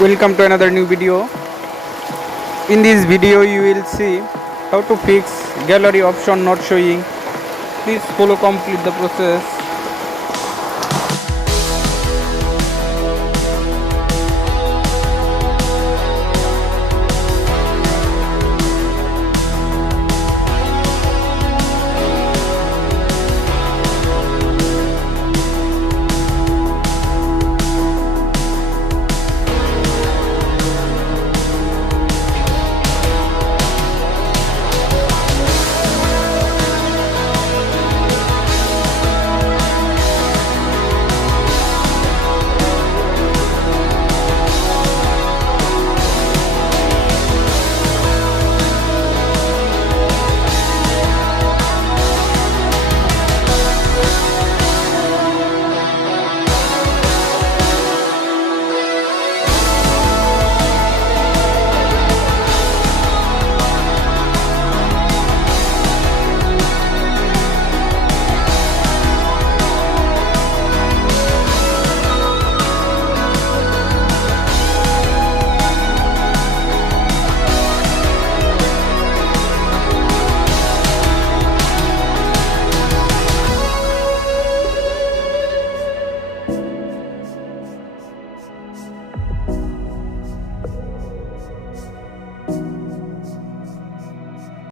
Welcome to another new video. In this video you will see how to fix gallery option not showing. Please follow complete the process.